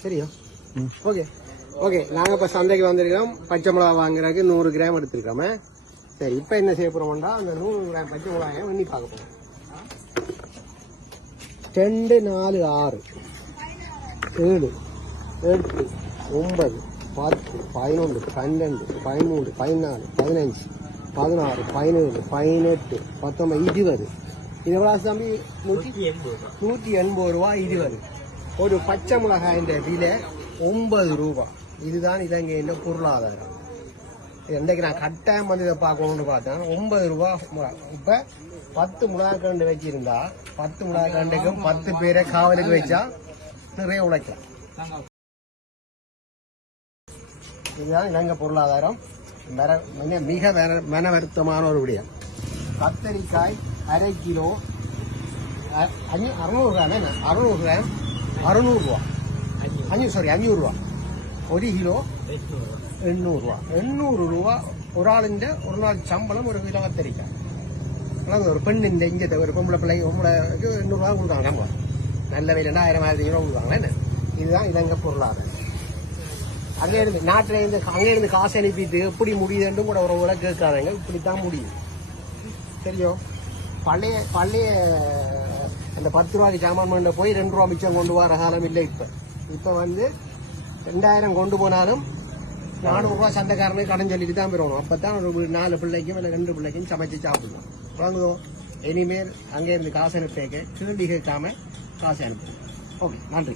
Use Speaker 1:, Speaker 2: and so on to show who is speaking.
Speaker 1: சரியா? Okay. Okay நாங்கள் இப்போ சந்தைக்கு வந்திருக்கோம் பச்சை மிளகா வாங்குறதுக்கு நூறு கிராம் எடுத்துருக்கோமே சரி இப்போ என்ன செய்ய போகிறோம்னா அந்த நூறு கிராம் பச்சை மிளகாயை எண்ணி பார்க்க போகிறோம் ரெண்டு நாலு ஆறு ஏழு எட்டு ஒன்பது பத்து பதினொன்று பன்னெண்டு பதிமூணு பதினாலு பதினஞ்சு பதினாறு பதினேழு பதினெட்டு பத்தொன்பது இருபது இது எவ்வளோ தம்பி நூற்றி நூற்றி எண்பது ரூபா இருபது ஒரு பச்சை மிளகாயின் விலை ஒன்பது ரூபா இதுதான் இலங்கையின் பொருளாதாரம் இன்றைக்கு நான் கட்டாயம் வந்து இதை பார்க்கணும்னு பார்த்தேன் ஒன்பது ரூபா இப்போ பத்து மிளகாக்கண்டு வச்சிருந்தா பத்து மிளகாக்கண்டுக்கும் பத்து பேரை காவலுக்கு வச்சா நிறைய உழைக்கலாம் இதுதான் இலங்கை பொருளாதாரம் மிக- மென வருத்தமான ஒரு விடயம் கத்தரிக்காய் அரை கிலோ அறுநூறு கிராம் என்ன? அறுநூறு கிராம் அறுநூறுவா அஞ்சு சாரி அஞ்சூறுரூவா ஒரு கிலோ எண்ணூறுரூவா எண்ணூறு ரூபா. ஒரு ஆளுண்ட ஒரு நாள் சம்பளம் ஒரு கிலோ கத்தரிக்காய். அதாவது ஒரு பெண் இந்த இங்கே ஒரு பொம்பளை பிள்ளை பொம்பளை எண்ணூறுரூவா கொடுத்தாங்க நம்ம. நல்ல விலைண்டா ஆயிரம் ஆயிரத்தி ரூபா கொடுத்தாங்க என்ன? இதுதான் இலங்கை பொருளாதாரம். அங்கே இருந்து நாட்டில் இருந்து அங்கே இருந்து காசு அனுப்பிட்டு எப்படி முடியுதுன்னு கூட ஒரு உரை கேட்காதங்க இப்படித்தான் முடியும். தெரியும். பழைய பழைய அந்த பத்து ரூபாய்க்கு சாமான் பண்ண போய் ரெண்டு ரூபா மிச்சம் கொண்டு வர காலம் இல்லை இப்போ. இப்போ வந்து ரெண்டாயிரம் கொண்டு போனாலும் நானூறு ரூபா சந்தைக்காரனுக்கு கடன் சொல்லிட்டு தான் போயிடணும் அப்போ தான் ஒரு நாலு பிள்ளைக்கும் இல்லை ரெண்டு பிள்ளைக்கும் சமைச்சு சாப்பிடணும் வாங்குதோ? இனிமேல் அங்கே இருந்து காசு அனுப்பிக்க கேள்வி கேட்காம காசு அனுப்புவோம். ஓகே நன்றி.